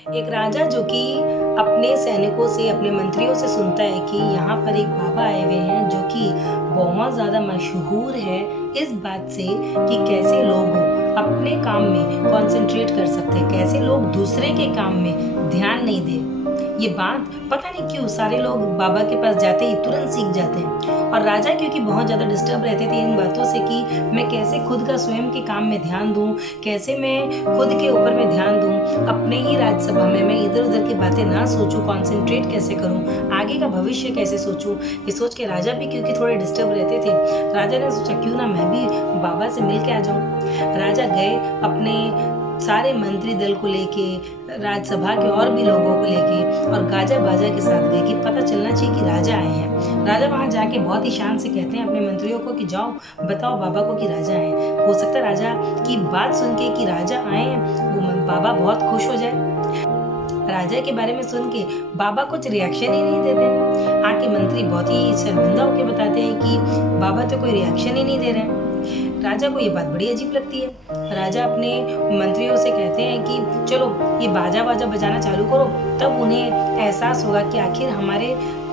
एक राजा जो कि अपने सैनिकों से, अपने मंत्रियों से सुनता है कि यहाँ पर एक बाबा आए हुए हैं जो कि बहुत ज्यादा मशहूर है इस बात से कि कैसे लोग अपने काम में कंसंट्रेट कर सकते हैं, कैसे लोग दूसरे के काम में ध्यान नहीं दे। ये बात पता नहीं क्यों सारे लोग बाबा के पास जाते ही तुरंत सीख जाते हैं। और राजा क्योंकि बहुत ज्यादा डिस्टर्ब रहते थे इन बातों से कि मैं कैसे खुद का स्वयं के काम में ध्यान दूं, कैसे मैं खुद के ऊपर में ध्यान दूं, अपने ही राज्यसभा में मैं इधर उधर की बातें ना सोचूं, कंसंट्रेट कैसे करूं, आगे का भविष्य कैसे सोचूं। ये सोच के राजा भी क्योंकि थोड़े डिस्टर्ब रहते थे, राजा ने सोचा क्यों ना मैं भी बाबा से मिल के आ जाऊं। राजा गए अपने सारे मंत्री दल को लेके, राज्यसभा के और भी लोगों को लेके और गाजा बाजा के साथ गए कि पता चलना चाहिए कि राजा आए हैं। राजा वहां जाके बहुत ही शान से कहते हैं अपने मंत्रियों को कि जाओ बताओ बाबा को कि राजा आए। हो सकता है राजा की बात सुन के कि राजा आए हैं वो बाबा बहुत खुश हो जाए। राजा के बारे में सुन के बाबा कुछ रिएक्शन ही नहीं देते। आके मंत्री बहुत ही शर्मिंदा होकर बताते हैं कि बाबा तो कोई रिएक्शन ही नहीं दे रहे हैं। राजा को ये बात बड़ी अजीब लगती है। राजा अपने मंत्रियों से कहते हैं कि चलो ये बाजा बाजा बजाना चालू करो, तब उन्हें एहसास होगा कि आखिर हमारे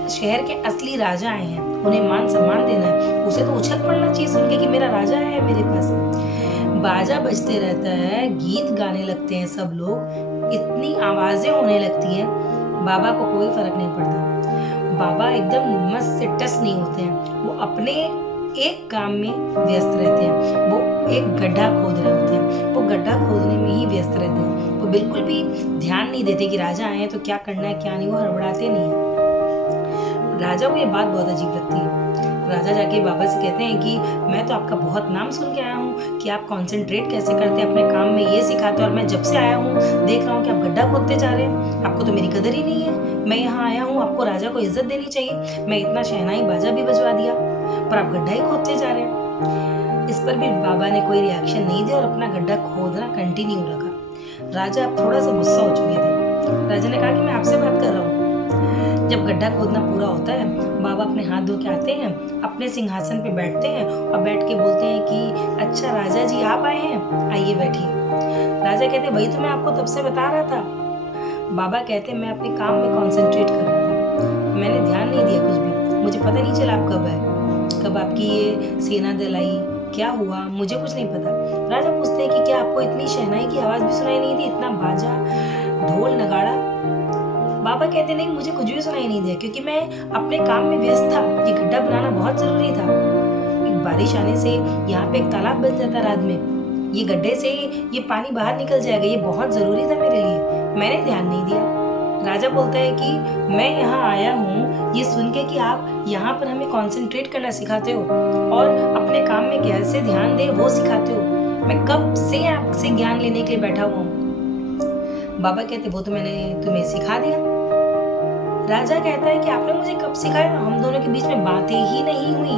शहर के असली राजा आए हैं, उन्हें मान सम्मान देना है। उसे तो उछल पड़ना चाहिए सुन के कि मेरा राजा है मेरे पास। बाजा बजते रहता है, गीत गाने लगते हैं सब लोग, इतनी आवाजें होने लगती हैं, बाबा को कोई फर्क नहीं पड़ता। बाबा एकदम मस्त से टस नहीं होते हैं, वो अपने एक काम में व्यस्त रहते हैं। वो एक गड्ढा खोद रहे होते हैं, वो गड्ढा खोदने में ही व्यस्त रहते हैं। वो बिल्कुल भी ध्यान नहीं देते कि राजा आए हैं तो क्या करना है क्या नहीं, वो हड़बड़ाते नहीं है। राजा को ये बात बहुत अजीब लगती है। राजा जाके बाबा से कहते हैं कि मैं तो आपका बहुत नाम सुन के आया हूँ कि आप कंसंट्रेट कैसे करते हैं अपने काम में, ये सिखाते हैं, और मैं जब से आया हूँ देख रहा हूँ कि आप गड्ढा खोदते जा रहे हैं, आपको तो मेरी कदर ही नहीं है। मैं यहाँ आया हूँ, आपको राजा को इज्जत देनी चाहिए, मैं इतना शहनाई बाजा भी बजवा दिया पर आप गड्ढा ही खोदते जा रहे हैं। इस पर भी बाबा ने कोई रिएक्शन नहीं दिया और अपना गड्ढा खोदना कंटिन्यू रखा। राजा अब थोड़ा सा गुस्सा हो चुके थे। राजा ने कहा कि मैं आपसे बात कर रहा हूँ। जब गड्ढा खोदना पूरा होता है, बाबा अपने हाथ धो के आते हैं, अपने सिंहासन पे बैठते हैं और बैठ के बोलते हैं कि अच्छा राजा जी आप आए हैं, आइए बैठिए। राजा कहते हैं वही तो मैं आपको तब से बता रहा था। बाबा कहते हैं मैं अपने काम में कंसंट्रेट कर रहा था, मैंने ध्यान नहीं दिया कुछ भी, मुझे पता नहीं चला आप कब आए, कब आपकी ये सेना दल आई, क्या हुआ मुझे कुछ नहीं पता। राजा पूछते हैं कि क्या आपको इतनी शहनाई की आवाज भी सुनाई नहीं दी, इतना बाजा ढोल नगाड़ा। बाबा कहते नहीं मुझे कुछ भी सुनाई नहीं दिया क्योंकि मैं अपने काम में व्यस्त था, ये गड्ढा बनाना बहुत जरूरी था। एक बारिश आने से यहाँ पे एक तालाब बन जाता रात में, ये गड्ढे से ये पानी बाहर निकल जाएगा, ये बहुत जरूरी था मेरे लिए, मैंने ध्यान नहीं दिया। राजा बोलता है कि मैं यहाँ आया हूँ ये सुन के कि आप यहाँ पर हमें कंसंट्रेट करना सिखाते हो और अपने काम में कैसे ध्यान दे वो सिखाते हो। मैं कब से आपसे ज्ञान लेने के लिए बैठा हुआ हूँ। बाबा कहते वो तो मैंने तुम्हें सिखा दिया। राजा कहता है कि आपने मुझे कब सिखाया, हम दोनों के बीच में बातें ही नहीं हुई,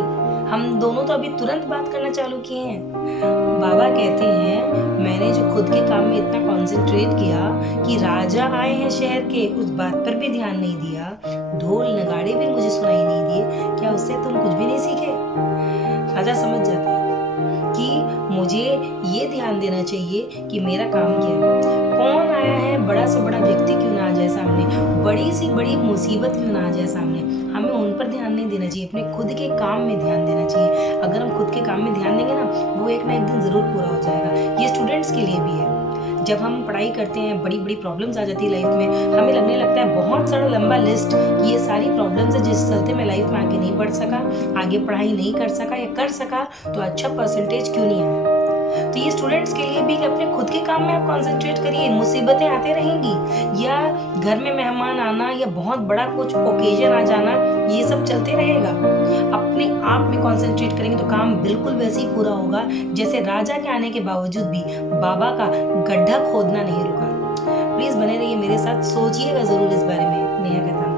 हम दोनों तो अभी तुरंत बात करना चालू किए हैं। बाबा कहते हैं मैंने जो खुद के काम में इतना कंसंट्रेट किया कि राजा आए हैं शहर के, उस बात पर भी ध्यान नहीं दिया, ढोल नगाड़े भी मुझे सुनाई नहीं दिए, क्या उससे तुम कुछ भी नहीं सीखे। राजा समझ जाता है कि मुझे ये ध्यान देना चाहिए कि मेरा काम क्या है, कौन आया है, बड़ा से बड़ा व्यक्ति क्यों ना आ जाए सामने, बड़ी सी बड़ी मुसीबत क्यों ना आ जाए सामने, हमें उन पर ध्यान नहीं देना चाहिए, अपने खुद के काम में ध्यान देना चाहिए। अगर हम खुद के काम में ध्यान देंगे ना वो एक ना एक दिन जरूर पूरा हो जाएगा। ये स्टूडेंट्स के लिए भी है। जब हम पढ़ाई करते हैं बड़ी बड़ी प्रॉब्लम्स आ जाती है लाइफ में, हमें लगने लगता है बहुत सारा लंबा लिस्ट कि ये सारी प्रॉब्लम्स है जिस चलते मैं लाइफ में आगे नहीं बढ़ सका, आगे पढ़ाई नहीं कर सका, या कर सका तो अच्छा परसेंटेज क्यों नहीं आया। तो ये स्टूडेंट्स के लिए भी कि अपने खुद के काम में आप कंसंट्रेट करिए, मुसीबतें आते रहेंगी या घर में मेहमान आना या बहुत बड़ा कुछ ओकेजन आ जाना, ये सब चलते रहेगा। अपने आप में कंसंट्रेट करेंगे तो काम बिल्कुल वैसे ही पूरा होगा जैसे राजा के आने के बावजूद भी बाबा का गड्ढा खोदना नहीं रुका। प्लीज बने रहिए मेरे साथ, सोचिएगा जरूर इस बारे में। नेहा कहता